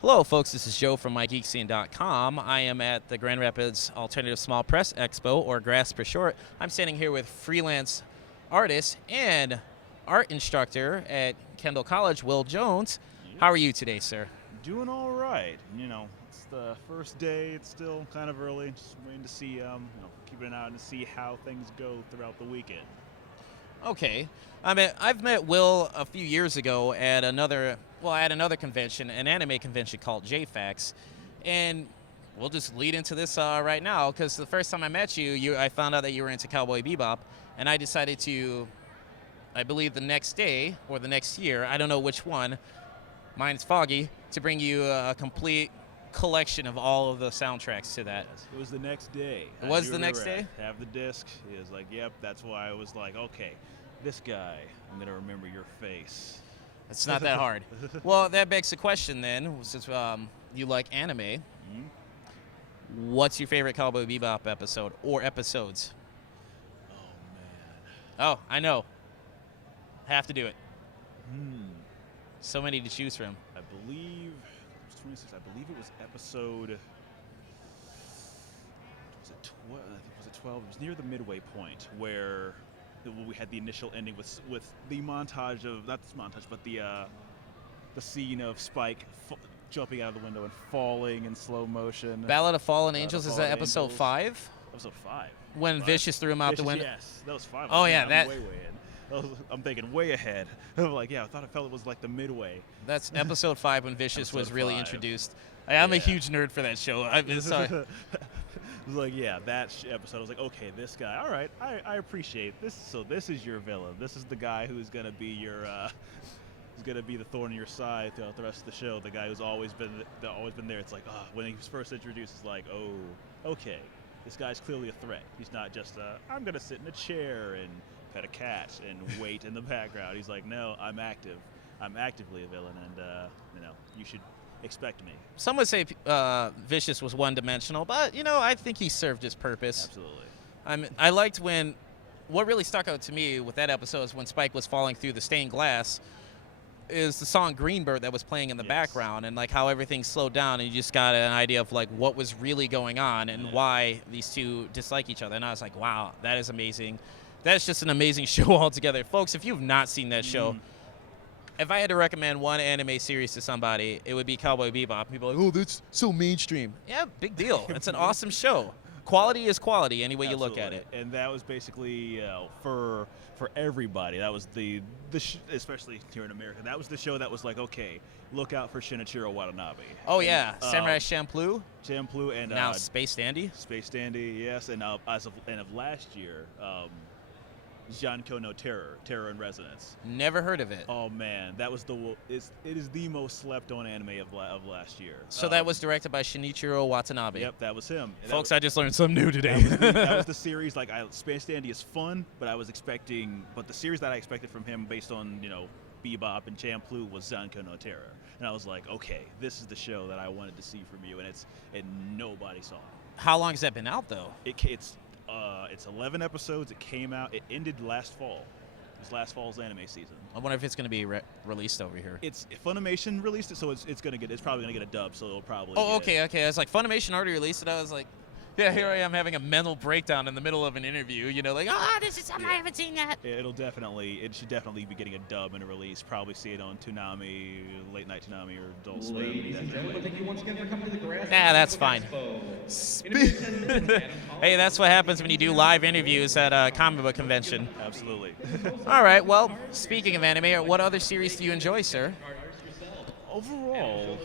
Hello, folks. This is Joe from MIGeekScene.com. I am at the Grand Rapids Alternative Small Press Expo, or GRASS for short. I'm standing here with freelance artist and art instructor at Kendall College, Will Jones. Yep. How are you today, sir? Doing all right. It's the first day. It's still kind of early. Just waiting to see, keeping an eye out to see how things go throughout the weekend. Okay. I've met Will a few years ago at another convention, an anime convention called JFAX, and we'll just lead into this right now because the first time I met you, I found out that you were into Cowboy Bebop, and I decided to, I believe the next day or the next year, I don't know which one, mine's foggy, to bring you a complete collection of all of the soundtracks to that. Yes, it was the next day. It was the next day? Have the disc. He was like, yep, that's why I was like, okay, this guy, I'm going to remember your face. It's not that hard. Well, that begs the question then, since you like anime, what's your favorite Cowboy Bebop episode or episodes? Oh, man. Oh, I know. Have to do it. Hmm. So many to choose from. I believe it was 26. I believe it was episode. Was it 12? I think was it 12? It was near the midway point where we had the initial ending with the montage of not this montage, but the scene of Spike jumping out of the window and falling in slow motion. Ballad of Fallen Angels, is that episode 5? Episode 5. When Vicious threw him out the window? Yes, that was 5. Oh, yeah, I'm way in. I'm thinking way ahead. I'm like, yeah, I felt it was like the midway. That's episode 5 when Vicious was really 5. introduced. I'm a huge nerd for that show. I'm sorry. It was like, yeah, that episode. I was like, okay, this guy. All right, I appreciate this. So this is your villain. This is the guy who's gonna be your, who's gonna be the thorn in your side throughout the rest of the show. The guy who's always been there. It's like, when he was first introduced, it's like, oh, okay, this guy's clearly a threat. He's not just, I'm gonna sit in a chair and pet a cat and wait in the background. He's like, no, I'm active. I'm actively a villain, and you should expect me. Some would say Vicious was one-dimensional, but I think he served his purpose. Absolutely. I liked what really stuck out to me with that episode is when Spike was falling through the stained glass, is the song Greenbird that was playing in the background, and like how everything slowed down, and you just got an idea of like what was really going on and why these two dislike each other. And I was like, wow, that is amazing. That's just an amazing show altogether. Folks, if you've not seen that show, if I had to recommend one anime series to somebody, it would be Cowboy Bebop. People are like, oh, that's so mainstream. Yeah, big deal. It's an awesome show. Quality is quality any way you look at it. And that was basically for everybody. That was the especially here in America. That was the show that was like, okay, look out for Shinichiro Watanabe. Oh yeah, Samurai Champloo. And now Space Dandy. Space Dandy, yes. And as of last year, Janko no Terror in Resonance. Never heard of it. Oh man, that was it is the most slept on anime of last year. So that was directed by Shinichiro Watanabe. Yep, that was him. Folks, I just learned something new today. That was the series. Like Space Dandy is fun, but the series that I expected from him based on Bebop and Champloo was Zanko no Terror, and I was like, okay, this is the show that I wanted to see from you, and nobody saw it. How long has that been out though? It's 11 episodes. It ended last fall. It was last fall's anime season. I wonder if it's going to be released over here. Funimation released it, so it's probably gonna get a dub. So it'll probably. Oh, okay. I was like, Funimation already released it. I was like, yeah, here I am having a mental breakdown in the middle of an interview. Like, this is something I haven't seen yet. It should definitely be getting a dub and a release. Probably see it on Toonami, late night Toonami, or Adult Swim. Ladies and gentlemen, thank you once again for coming to the GRASS. That's fine. Hey, that's what happens when you do live interviews at a comic book convention. Absolutely. All right. Well, speaking of anime, what other series do you enjoy, sir? Overall,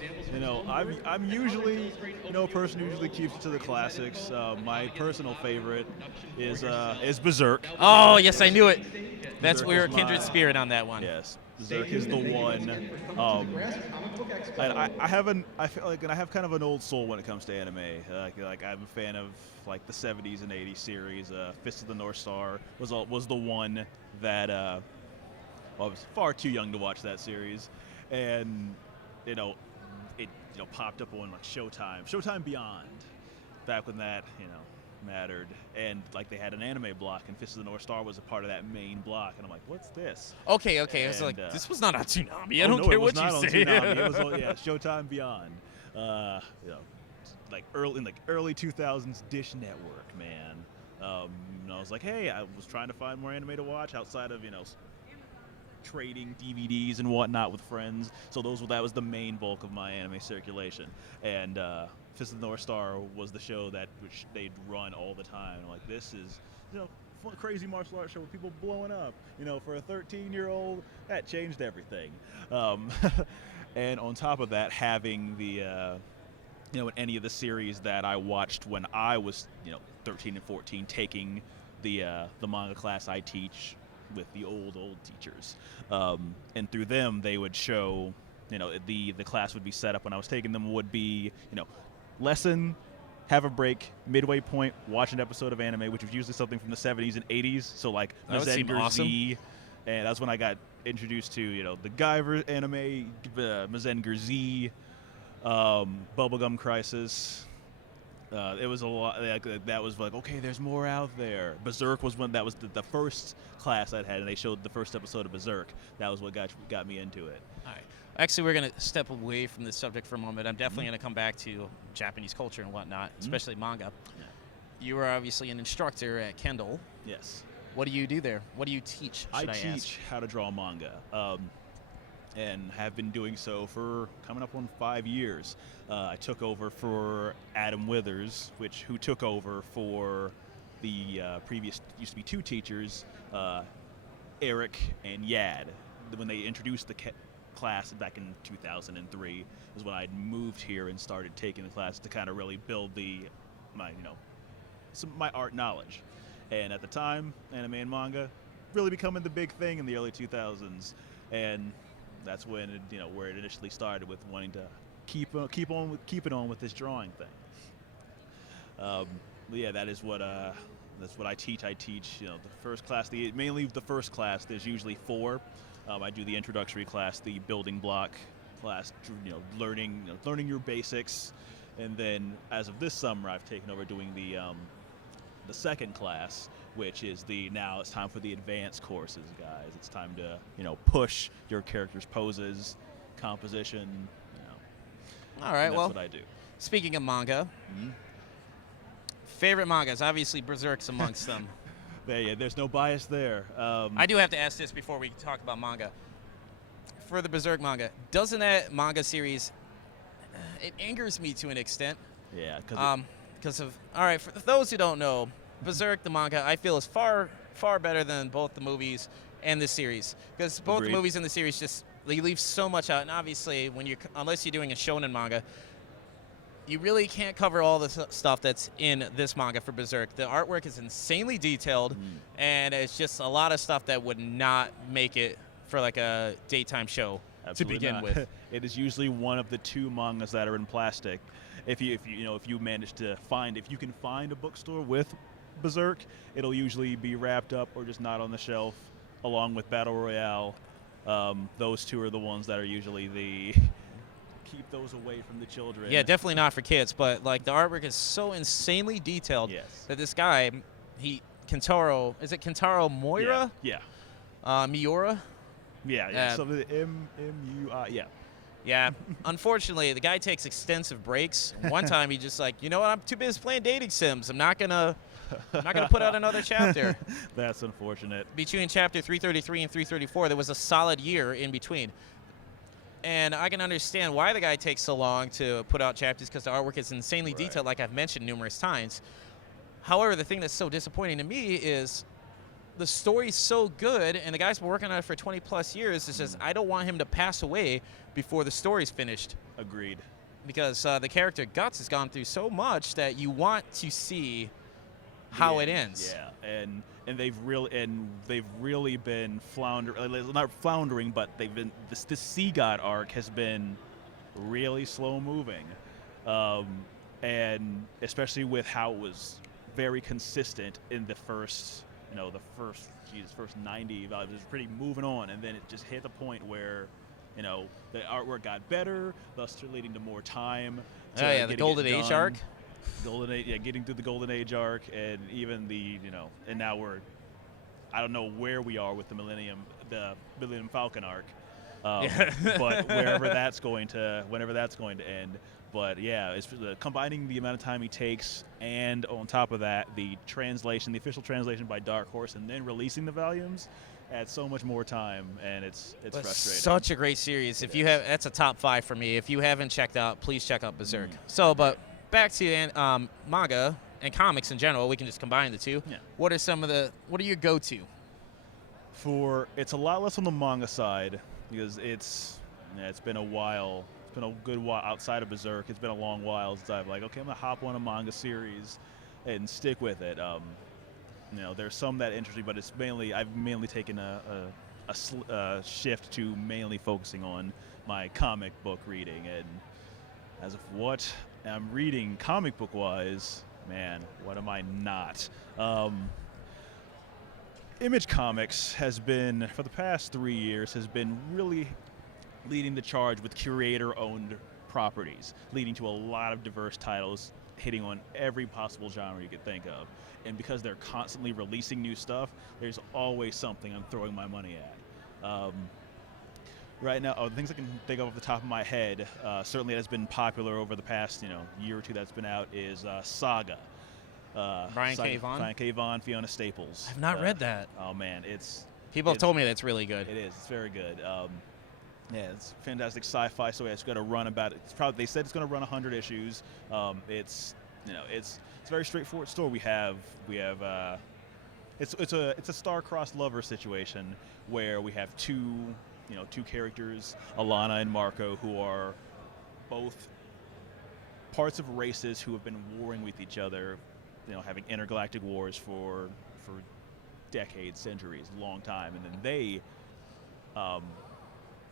I'm usually a person who usually keeps it to the classics. My personal favorite is Berserk. Oh, yes, I knew it. That's Berserk we're is kindred spirit on that one. Yes, Berserk is the one. I feel like I have kind of an old soul when it comes to anime. Like I'm a fan of like the 70s and 80s series. Fist of the North Star was the one that I was far too young to watch that series, and it popped up on like Showtime Beyond, back when that mattered, and like they had an anime block, and Fist of the North Star was a part of that main block, and I'm like, what's this? Okay. I was And, like, this was not on Toonami. I oh, don't no, care it was what not you on say. Toonami. It was Showtime Beyond. You know, like early 2000s Dish Network, man. And I was like, hey, I was trying to find more anime to watch outside of trading DVDs and whatnot with friends. So that was the main bulk of my anime circulation. And Fist of the North Star was the show which they'd run all the time. I'm like, this is fun, crazy martial arts show with people blowing up. For a 13-year-old, that changed everything. And on top of that, having the in any of the series that I watched when I was 13 and 14, taking the manga class I teach with the old teachers, and through them they would show, the class would be set up when I was taking them would be, lesson, have a break, midway point, watch an episode of anime, which was usually something from the 70s and 80s, so like Mazinger Z, and that's when I got introduced to, the Guyver anime, Mazinger Z, Bubblegum Crisis. It was a lot. That was like, okay, there's more out there. Berserk was that was the first class I'd had, and they showed the first episode of Berserk. That was what got me into it. All right. Actually, we're going to step away from this subject for a moment. I'm definitely going to come back to Japanese culture and whatnot, especially manga. Yeah. You were obviously an instructor at Kendall. Yes. What do you do there? What do you teach? I teach how to draw manga, and have been doing so for coming up on 5 years. I took over for Adam Withers, who took over for the previous, used to be 2 teachers, Eric and Yad. When they introduced the class back in 2003 was when I moved here and started taking the class to kind of really build my art knowledge. And at the time, anime and manga really becoming the big thing in the early 2000s, and that's when where it initially started with wanting to keep it on with this drawing thing. Yeah, that's what I teach. I teach the first class, mainly the first class. There's usually 4. I do the introductory class, the building block class, learning your basics, and then as of this summer, I've taken over doing the second class, which is now it's time for the advanced courses, guys. It's time to push your character's poses, composition. All right, that's what I do. Speaking of manga, favorite mangas, obviously Berserk's amongst them. There's no bias there. I do have to ask this before we talk about manga. For the Berserk manga, doesn't that manga series, it angers me to an extent. Yeah, because of, all right, for those who don't know, Berserk, the manga, I feel is far, far better than both the movies and the series. Because both Agreed. the movies and the series they leave so much out. And obviously, unless you're doing a shonen manga, you really can't cover all the stuff that's in this manga for Berserk. The artwork is insanely detailed, and it's just a lot of stuff that would not make it for like a daytime show. Absolutely to begin not. with. It is usually one of the 2 mangas that are in plastic. If you manage to if you can find a bookstore with Berserk, it'll usually be wrapped up or just not on the shelf, along with Battle Royale. Those 2 are the ones that are usually keep those away from the children. Yeah, definitely not for kids, but like the artwork is so insanely detailed that this guy, Kentaro Moira? Yeah. Miura? Yeah. So the M-U-I, yeah. Yeah. Unfortunately, the guy takes extensive breaks. One time he just like, I'm too busy playing dating sims. I'm not gonna put out another chapter. That's unfortunate. Between chapter 333 and 334, there was a solid year in between. And I can understand why the guy takes so long to put out chapters, because the artwork is insanely detailed, like I've mentioned numerous times. However, the thing that's so disappointing to me is the story's so good, and the guy's been working on it for 20 plus years. It's just I don't want him to pass away before the story's finished. Agreed. Because the character Guts has gone through so much that you want to see how it ends. Yeah, and they've really been floundering. Not floundering, but they've been this Sea God arc has been really slow moving, and especially with how it was very consistent in the first 90. It was pretty moving on, and then it just hit the point where the artwork got better, thus leading to more time. The Golden Age arc. Golden Age, yeah, getting through the Golden Age arc, and even the and now I don't know where we are with the Millennium Falcon arc, but whenever that's going to end. But yeah, it's combining the amount of time he takes, and on top of that, the official translation by Dark Horse, and then releasing the volumes, adds so much more time, and it's frustrating. Such a great series. That's a top 5 for me. If you haven't checked out, please check out Berserk. So, but back to manga and comics in general, we can just combine the two. Yeah. What are your go-to? It's a lot less on the manga side because it's been a while. It's been a good while outside of Berserk. It's been a long while since I've okay, I'm gonna hop on a manga series and stick with it. There's some that interest me, but I've mainly taken a shift to mainly focusing on my comic book reading. And as of what I'm reading comic book wise, man, what am I not? Image Comics has been, for the past 3 years, really leading the charge with curator-owned properties, leading to a lot of diverse titles, hitting on every possible genre you could think of. And because they're constantly releasing new stuff, there's always something I'm throwing my money at. Right now, the things I can think of off the top of my head, certainly has been popular over the past year or two that's been out, is Saga. Brian K. Vaughan? Brian K. Vaughan, Fiona Staples. I've not read that. Oh man, People have told me that's really good. It is. It's very good. Yeah, it's fantastic sci-fi. So it's going to run they said it's going to run 100 issues. It's a very straightforward story. It's a star-crossed lover situation where we have two characters, Alana and Marco, who are both parts of races who have been warring with each other, having intergalactic wars for decades, centuries, long time, and then they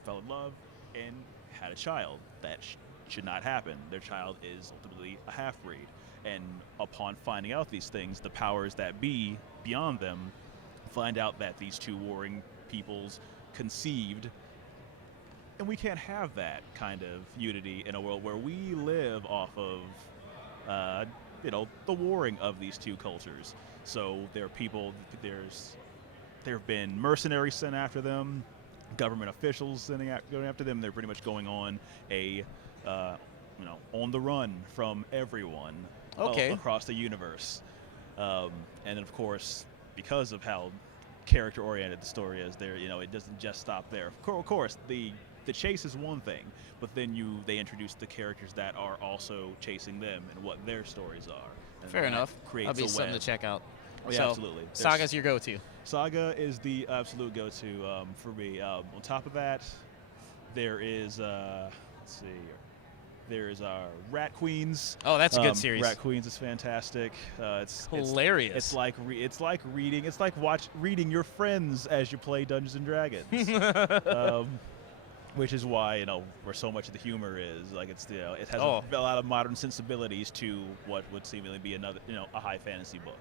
fell in love and had a child. That should not happen. Their child is ultimately a half-breed. And upon finding out these things, the powers that be beyond them find out that these two warring peoples conceived. And we can't have that kind of unity in a world where we live off of, the warring of these two cultures. So there are people, there have been mercenaries sent after them, government officials going after them. They're pretty much going on on the run from everyone across the universe. And then, of course, because of how character-oriented the story is, it doesn't just stop there. Of course, the chase is one thing, but then they introduce the characters that are also chasing them and what their stories are. And fair enough. Creates That'll be a something web. to check out. Oh, yeah, so, absolutely. Saga's your go-to. Saga is the absolute go-to for me. On top of that, there is there's Rat Queens. Oh, that's a good series. Rat Queens is fantastic. It's hilarious. It's like reading. It's like reading your friends as you play Dungeons and Dragons. Which is why where so much of the humor is. It has a lot of modern sensibilities to what would seemingly be another a high fantasy book.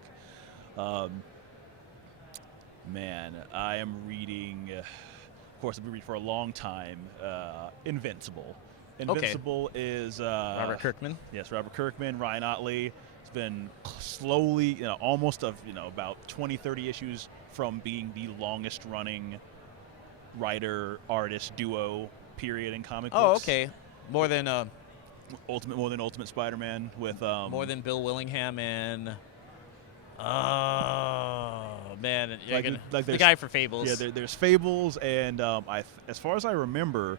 Man, I am reading. Of course, I've been reading for a long time. Invincible. Invincible is Robert Kirkman. Yes, Robert Kirkman, Ryan Otley. It's been slowly, almost about 20, 30 issues from being the longest running writer-artist duo period in comic books. Oh, okay. More than Ultimate Spider-Man with more than Bill Willingham and man, the guy for Fables. Yeah, there's Fables, and as far as I remember,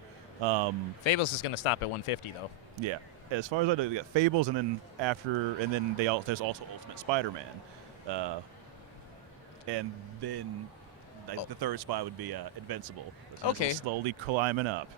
Fables is going to stop at 150 though. Yeah, as far as I know, they got Fables, and then there's also Ultimate Spider-Man, and then the third spot would be Invincible. Okay. Slowly climbing up.